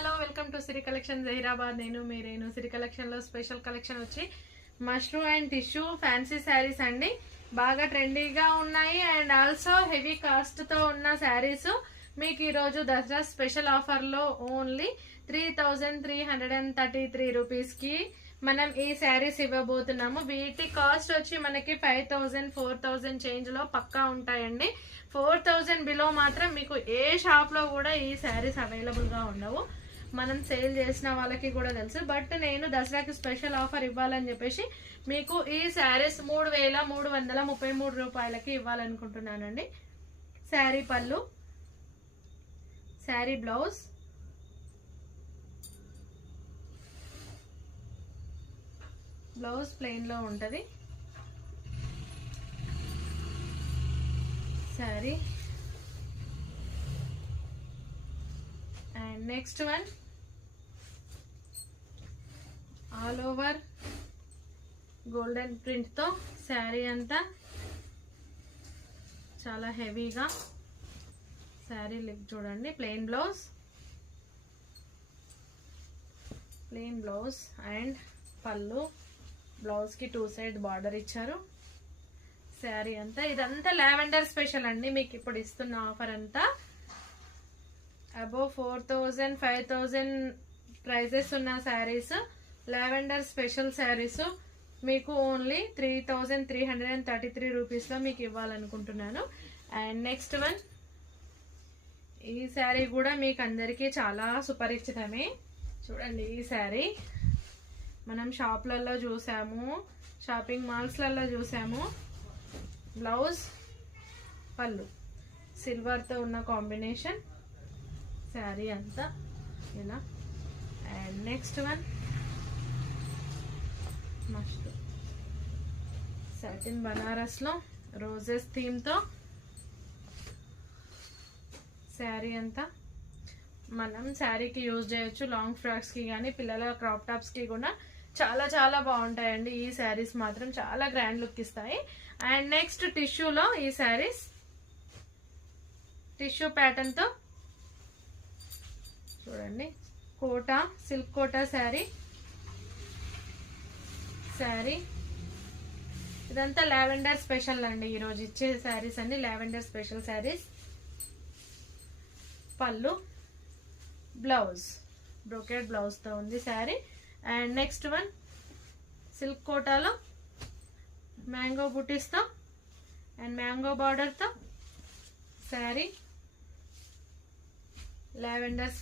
Hello welcome to Siri collection Zaheerabad. నేను మీరేను. సిరి collection లో special collection వచ్చి mushroom and tissue fancy saris అండి. బాగా ట్రెండీగా ఉన్నాయి అండ్ ఆల్సో హెవీ కాస్ట్ తో ఉన్న శారీస్ మీకు ఈ రోజు దసరా స్పెషల్ ఆఫర్ లో ఓన్లీ 3333 రూపీస్ కి మనం ఈ శారీస్ ఇవ్వబోతున్నాము. వీటి కాస్ట్ వచ్చి మనకి 5000 4000 చేంజ్ లో పక్కా ఉంటాయండి. 4000 బిలో మాత్రం మీకు ఏ షాప్ లో కూడా ఈ శారీస్ అవైలబుల్ గా ఉండవు. మనం సేల్ చేసిన వాళ్ళకి కూడా తెలుసు. బట్ నేను దసరాకి స్పెషల్ ఆఫర్ ఇవ్వాలని చెప్పేసి మీకు ఈ శారీస్ 3333 రూపాయలకి ఇవ్వాలనుకుంటున్నానండి. శారీ పళ్ళు, శారీ బ్లౌజ్, బ్లౌజ్ ప్లెయిన్ లో ఉంటది. Sari and next one all over golden print తో శారీ అంతా చాలా హెవీగా. శారీ లుక్ చూడండి. ప్లెయిన్ బ్లౌజ్ అండ్ పళ్ళు, బ్లౌజ్ కి 2 సైడ్ బార్డర్ ఇచ్చారు. శారీ అంతా ఇదంతా లావెండర్ స్పెషల్ అండి. మీకు ఇప్పుడు ఇస్తున్న ఆఫర్ అంతా అబోవ్ 4000 5000 ప్రైజెస్ ఉన్న శారీస్, లావెండర్ స్పెషల్ శారీస్ మీకు ఓన్లీ 3333 రూపీస్ లో మీకు ఇవ్వాలనుకుంటున్నాను. అండ్ నెక్స్ట్ వన్, ఈ శారీ కూడా మీకు అందరికీ చాలా సుపరిచితమే. చూడండి, ఈ శారీ మనం షాప్లలో చూసాము, షాపింగ్ మాల్స్లలో చూసాము. బ్లౌజ్, పళ్ళు సిల్వర్తో ఉన్న కాంబినేషన్. శారీ అంతా ఇలా. And next one must satin Banaras లో రోజెస్ థీమ్ తో శారీ అంతా మనం శారీకి యూజ్ చేయొచ్చు. లాంగ్ ఫ్రాక్స్ కి కానీ పిల్లల క్రాప్ టాప్స్ కి కూడా చాలా చాలా బాగుంటాయండి. ఈ శారీస్ మాత్రం చాలా గ్రాండ్ లుక్ ఇస్తాయి. అండ్ నెక్స్ట్ టిష్యూలో ఈ శారీస్ టిష్యూ ప్యాటర్న్ తో చూడండి. Kota, silk Kota sari. ఇదంతా లావెండర్ స్పెషల్ అండి. ఈరోజు ఇచ్చే శారీస్ అన్ని లావెండర్ స్పెషల్ శారీస్. పళ్ళు, బ్లౌజ్ బ్రోకెట్ బ్లౌజ్ తో ఉంది sari. And next one silk కోటాలో మ్యాంగో బుటీస్ తో అండ్ మ్యాంగో బార్డర్ తో శారీ. లావెండర్